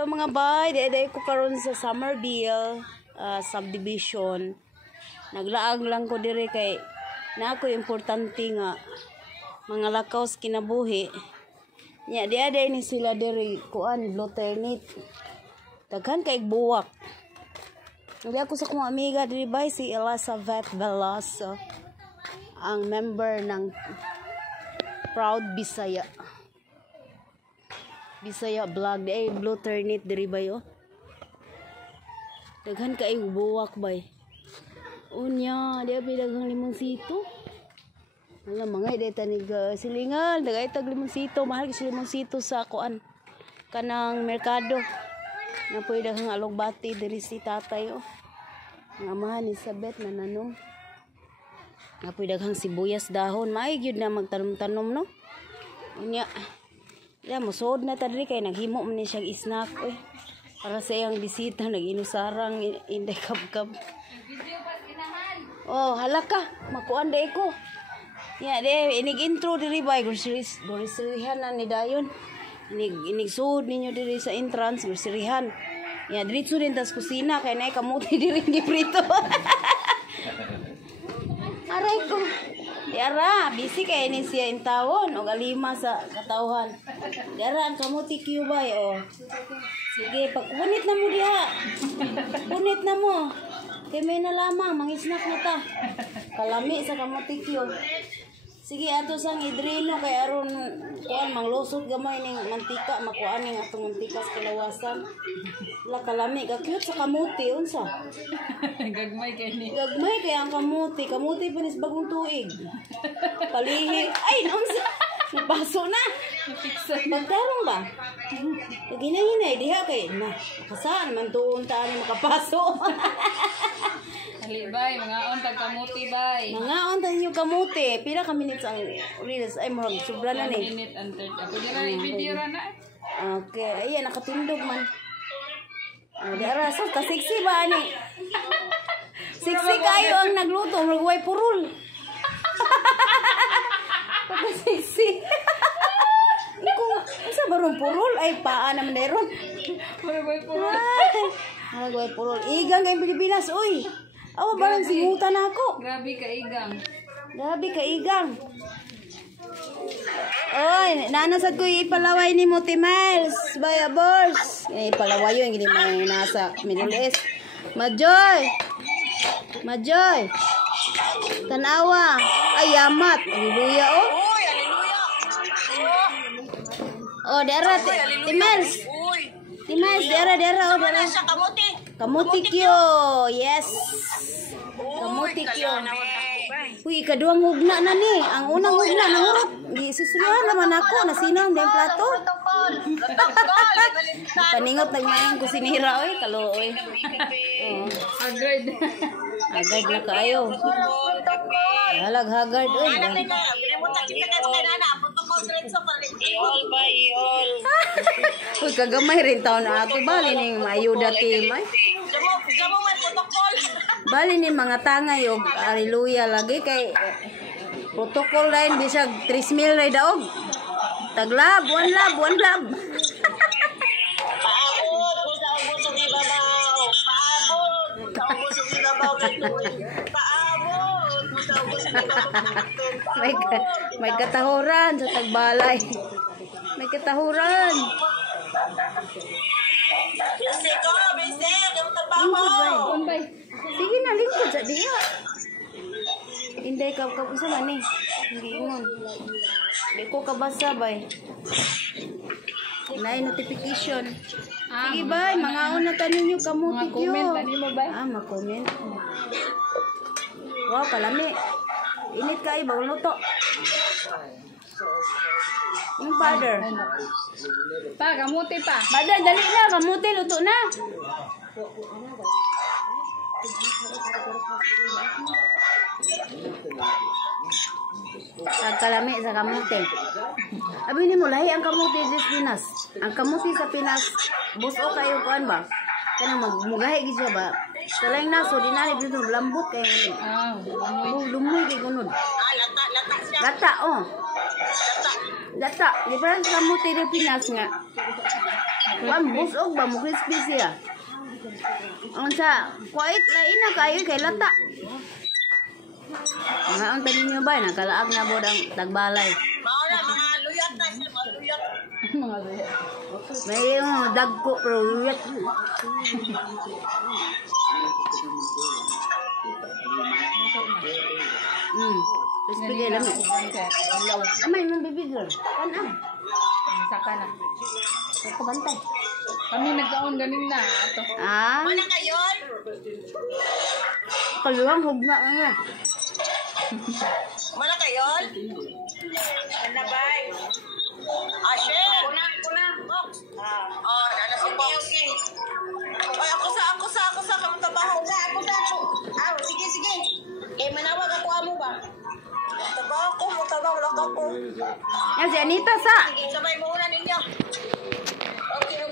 Hello mga bay, day ko karon sa Summerville subdivision. Naglaag lang ko dire kay na ako importante nga mga lakaws kinabuhi. Nya day ni sila dire kuan alternate. Daghan kay buwak. Nagli ako sa kong amiga dire bay si Elizabeth Veloso, ang member ng Proud Bisaya. Bisaya vlog ay blue turnip diri bayo. Daghan kay buwak bay. Unya, dia daghang limonsito. Ala mga day tanig silingan, dagay tag limonsito, mahal gi limonsito sa kuan kanang merkado. Na puy daghang alugbati diri si tatay oh. Ang amahan ni Elizabeth nananong. Na puy daghang sibuyas dahon, may gyud na magtanom-tanom no. Unya. Ya, musod na tadri kay naghimo man ni siyang snack eh. Para sa iyang bisita nag-inusarang inday kabkab. Oh, halaka, makuan day ko. Ya, inig intro diri bay groceryhan na ni dayon. Inig sud ninyo diri sa entrance groceryhan. Ya, diretso din tas kusina kay nay kamuti diri giprito. Aray ko. Diara, busy kay ni siya intawon o galima sa katawhan. Diara, ang kamuti Cubay o. Sige, pagpunit na mo diha. Punit na mo. Kay may na lamang, mangisnak na ta. Kalami sa kamuti Cubay. Sige, ato sang idrino kay aron kuan manglusot gamay ning mantika, makuan ning atong mantika sa kalawasan. La kalami ka cute sa kamuti unsa? Gagmay kay ni. Gagmay kay ang kamuti panis bagong tuig. Palihi. Ay, unsa? Napaso na. Magtarong ba? Hinay-hinay diha kay na. Kasaan man tuon ta ani makapaso. Ali bay, mga on tag kamuti bay. Mga on tag yung kamuti. Pila ka minutes ang reels ay mo sobra na ni. Minute and 30. Ako dira i-video ra na. Okay, ayan nakatindog man. Dara so ka sexy ba ani? Sexy kayo ang nagluto, magway purul. Pagka sexy. Iko, isa barong purul ay paa naman deron. Magway purul. Magway purul. Igang kay Pilipinas, uy. Awa barang singutan ako. Grabe ka igang. Grabe ka igang. Oy, nanasad ko ipalaway ni mo Miles. Baya boss. Ipalaway yun, hindi may nasa Middle East. Majoy. Majoy. Tanawa. Ay, yamat. Haleluya, oh. Uy, haleluya. Oh, dera. Miles. Miles, dera. Oh, dera. Sa kamuti. Kamuti kyo. Yes. Kamuti kyo. Uy, ikaduang hugna na ni. Ang unang hugna nangurot. Susunod naman ako. Nasinaw na yung plato. Paningot nagmayang ko sinira. Uy, kalo. Uy. Agad. Agad na kayo. Halag hagard. Uy. Uy, kagamay rin taon na ako. Bali ning mayuda team. Bali ni mga tangay og haleluya lagi kay protocol line bisag 3,000 ray daog. Taglab, one lab. Paabot, sa ubos sa ibabaw. Paabot, sa ubos sa ibabaw. Paabot, sa ubos sa ibabaw. May katahuran sa tagbalay. May katahuran. Bise ko, bise. Kamu trabaho. Sige na, lingkod sa diha. Inday ka isa man eh. Hindi ingon. Di ko kabasa bay. Nay notification. Sige bay, mga una tanin nyo kamuti kyo. Comment tani mo bay? Ma-comment. Wow, kalami. Init ka iba, luto. Yung father. Pa, kamuti pa. Father, dali na, kamuti, luto na. Kalami sa kamuti. Abi ni mo lahi ang kamuti sa Pinas. Ang kamuti sa Pinas, buso kayo kuan ba? Kanang magmugahi gid siya ba? Sa laing naso dinali dito lambot kay ngani. Lumoy kay gunod. Lata siya. Lata oh. Lata, di ba ang kamuti sa Pinas nga? Ang busog ba mo crispy siya? Ang sa kuwait lain na kayo kay lata. Mga ang tanin nyo ba? Nakalaag na po ang tagbalay. Mauna, mga luyat na siya, mga luyat. Mga doya. May yung dagko pero luyat. Crispy kayo lang. Amay, mong bibigyan. Kanam. Saka na. Kabantay. Kami nagkaon ganin na. Ato. Ah, Wala ngayon? kaluwang hugna nga. Wala ngayon? Ano ba? Share. Kuna. Oh, nana si Box. Ay, ako sa kamutabaho. Ako sa. Sige. Manawag ako amo ba? Mutabaho lang ako. Yan si Anita sa. Sige, sabay mo una ninyo. Okay.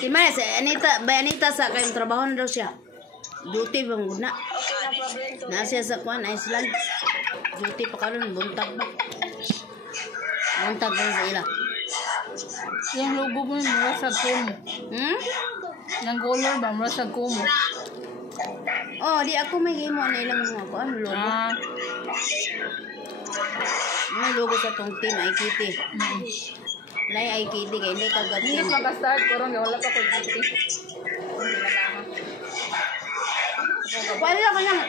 Si Maya, si Anita sa kayong trabaho na daw siya. Duty bang guna. Okay, no problem. Nasiya sa Kwan, Iceland. Duty pa karon buntag ba? Buntag lang sa ila. Yung logo mo yung mura sa kumo. Yung color ba mura sa kumo? Oh, di ako may game mo na ilang mga ko. Ano logo? May logo sa tong team, IKT. Nay IKT kay hindi kagad Hindi team. maka-start ko ron. Wala pa ko dito. Wala ka lang.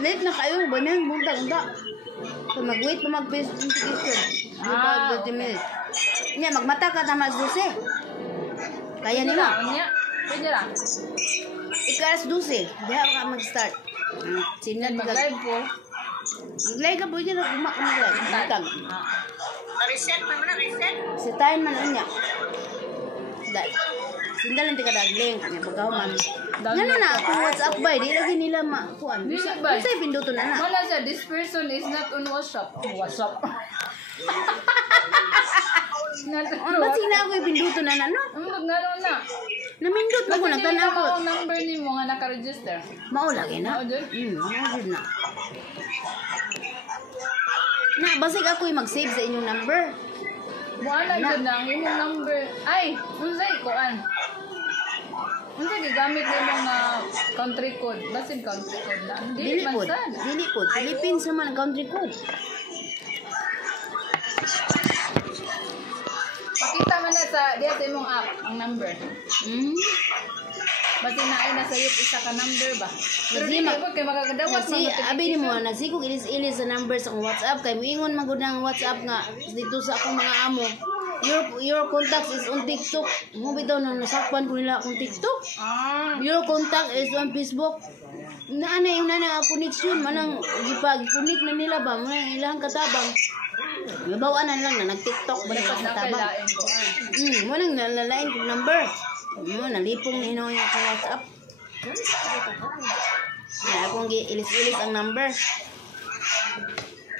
Late na kayo. Ba na yung buntag. So mag-wait pa mag-investigation. 20 minutes. Nya, magmata ka na mas 12. Kaya nila. Pwede lang. Ikalas 12. Diha ka mag-start. Sinad ka. Mag-live po. Mag-live ka po dyan. Gumak ka mag-live. Buntag. Na-reset naman na-reset. Si time man unya. Sindalan ti kada link nya pagkahuman. Ngano na ako WhatsApp ba di lagi nila makuan. Bisa ba? Say pinduton na na. Wala siya. This person is not on WhatsApp. WhatsApp. Ba't sina ako pinduton na no? Ngano na. Namindot mo ko Basta nagtanaw ko. ang number ni mo nga naka-register. Mao lagi na. Mao dun? Mao dun na. Na basig ako mag-save sa inyong number. Wala dyan na ang imong number. Ay, unsay kuan. Unsay gigamit ni mong country code. Basin country code na. Dili man pod. sad. Dili pod. Philippines naman ang country code. Pakita man na sa diya sa imong app ang number. Basin na ay nasa iyo isa ka number ba. Pero Kasi di mag- ba kay magagadawas Kasi abi ni mo nagsigog ilis-ilis sa number sa akong WhatsApp kay moingon man gud ang WhatsApp nga dito sa akong mga amo. Your contacts is on TikTok. Mo bitaw nang nasakpan ko nila akong TikTok. Your contact is on Facebook. Naana yung nana connection manang gipag-connect na nila ba mo ilang katabang. Nabawaan na lang na nag-TikTok ba dapat sa na katabang. kailain ko. Mo nang nalalain kong number. Mo nalipong ino yung akong WhatsApp. Ya akong ilis-ilis ang number.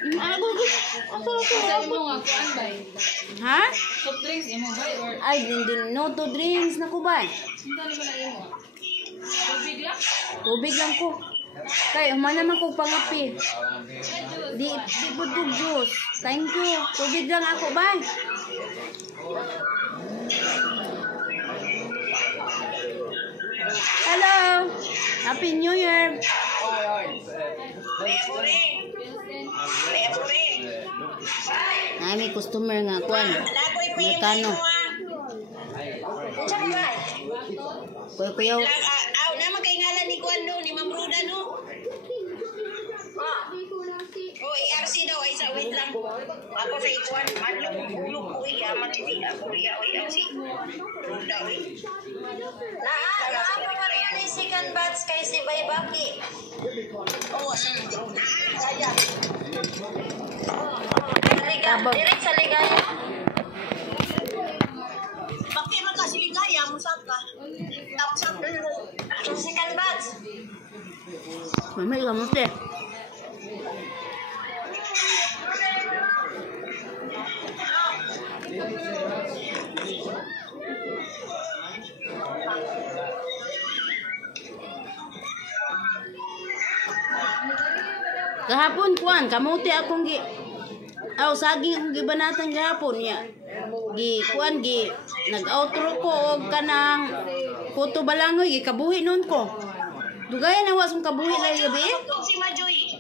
Sa imong kuan ba? Ha? Soft drinks imo ba or Ay, din no to drinks na ko ba? sinta naman na imo? Tubig lang? Tubig lang ko. Kay, humana man kong pangapi. Di po juice. Thank you. Tubig lang ako ba? Hello. Happy New Year. Ay, may customer nga kuan. Amerikano. Kuya. Aw, na magkaingalan ni Juan no, ni Ma'am Ruda no. Oh, ARC daw ay sa wait lang. Ako sa ikuan, madlong bulok ko iya matindi ako iya si Ruda oi. Naamo man yan ni second batch kay si Baybaki. Oh, kaya. Direct sa ligaya. Bakit man kasi ligaya mo sa ka? Tapos ang second batch. Mamay gamot eh. Kahapon kuan, kamuti akong saging akong gibanatan gahapon ya. kuan nag-outro ko og kanang photo balangoy gikabuhi noon ko. Dugay na was mong kabuhi lay gabi. Nahulog si Majoy.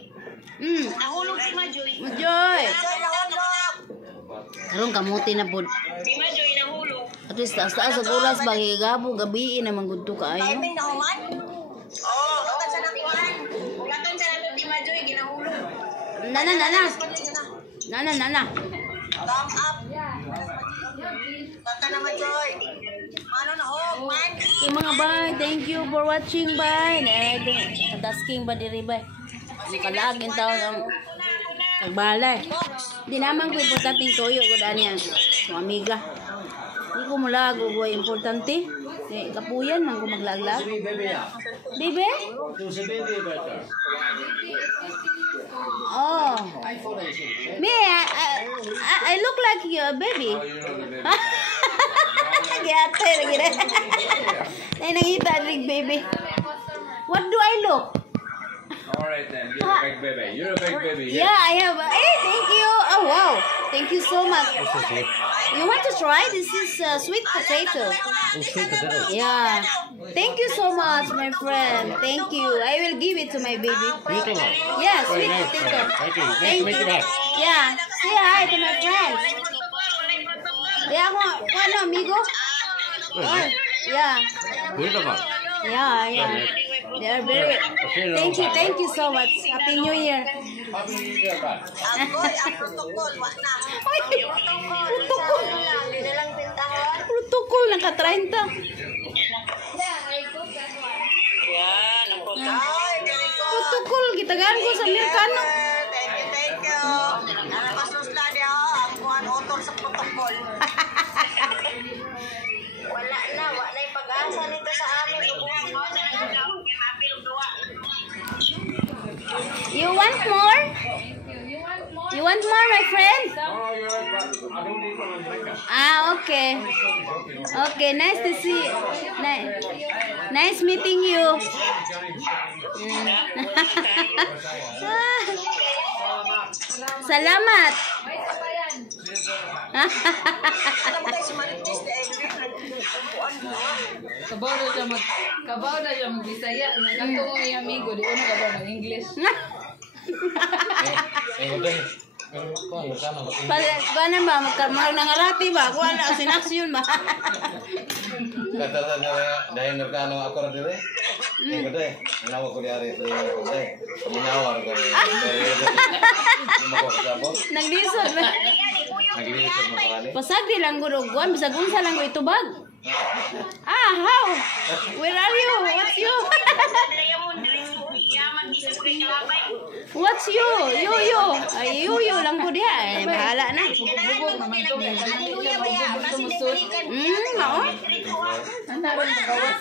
Nahulog si Majoy. Majoy. Nahulog. Karon kamuti na pud. Si Majoy nahulog. At least taas sa oras ba gigabo gabi na manggudto kaayo. Timing na human? Oo. Ugatan sa nakuan. Ugatan sa nato si Majoy ginahulog. Nana. Thumb up. Baka na Majoy. Ano na hog man? Okay, mga bay, thank you for watching bay. Tasking ba diri bay? Kalagin taon ang nagbalay. Di naman ko importanteng toyo ko dani ang amiga. Di ko mulago ko importante. Kapuyan man ko maglaglag. Bibe? Oh. Me, I look like your baby. Giyate lagi na. Ay, nangita rin, baby. What do I look? Alright then, you're a big baby. You're a big baby. Yeah, I have. Hey, thank you. Oh, wow. Thank you so much. You want to try? This is sweet potato. Sweet potato. Yeah. Thank you so much, my friend. Thank you. I will give it to my baby. Yeah, sweet potato. Thank you. Yeah. Say hi to my friends. Yeah, ano, amigo? Oh, yeah. Yeah. They are very. Thank you so much. Happy New Year. Agoy, ang protocol, wak na. Protocol, naka-30. Yan, ang protocol. Protocol, gitagaan ko sa Amerikano. Thank you. Ano ba susla niya? Ang kuhan author sa protocol. Wala na yung pag-asa nito sa amin. You want more? You want more, my friend? Okay. Okay, nice to see you. Nice meeting you. Salamat. Kabaw na siya mag-Bisaya. Nagkatong ang amigo. Di uno kabaw ng English. Kuan ba? Magkarmang nangarati ba? Kuan na, sinaksyon ba? Kata dahil nagkano ako na dire. Ikaw dai, nawa ko diari sa dai. Minawar ko. Naglisod ba? Naglilisod mo pala. Pasagdi lang guro kuan, bisag unsa lang ko itubag. How? Where are you? What's you? What's you? Yo. Ay, yo lang ko diha. Ay, bahala na. Bubog naman ito. Mao? Ang naroon pagawas.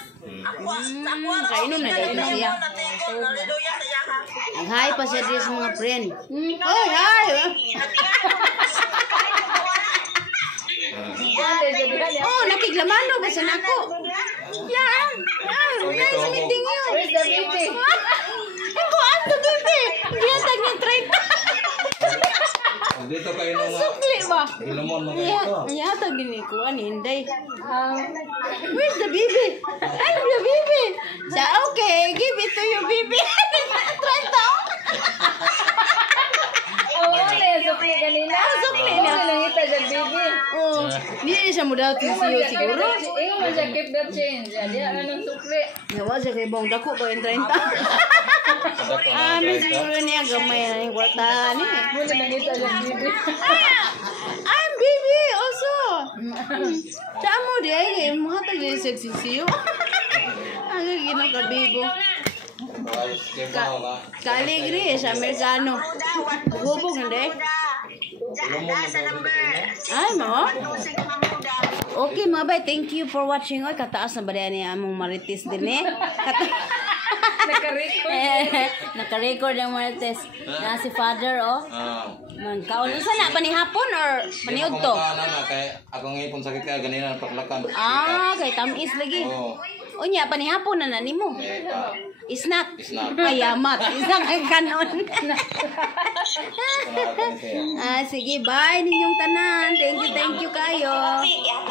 Kainom na dito siya. Nag-hi pa siya dito sa mga friend. Oh, hi! Oh, nakiglamano ba sa nako? Yan! Nice meeting you! Where's the baby? Ako, ang baby! Giyatag ng 30. Dito kayo nung Sukli ba? Ilumon mo kayo. Yatag din ko, Inday. Where's the baby? I'm the baby! Okay, give it to your baby. 30. Oo, sukli kanina. Sukli na. Nangita siya, baby. Oh, hindi siya mo daw tisiyo siguro. Iyo man siya keep the change. Di anong sukli. Nawa siya kay Bong Dako ba yung 30? May siguro niya gamay na yung kwarta ni. Muna nangita siya, baby. I'm baby also. Tamo di ay mga tayo sexy siyo. Ang gino ka bibo. Kaligri sa Amerikano. Hubog hindi. Ay mo. Okay mga bay, thank you for watching. Oy, kataas na ba ni among marites din eh. Naka-record ang marites. Na si father oh. Man kaon isa na panihapon or paniud to? Kay akong ipon sakit kay ganina paklakan. Kay tamis lagi. Unya panihapon na nimo. Snack. Snack. Payamat. Snack ang kanon. Ito na ako ni siya. Sige, bye ninyong tanan. Thank you kayo. Sige,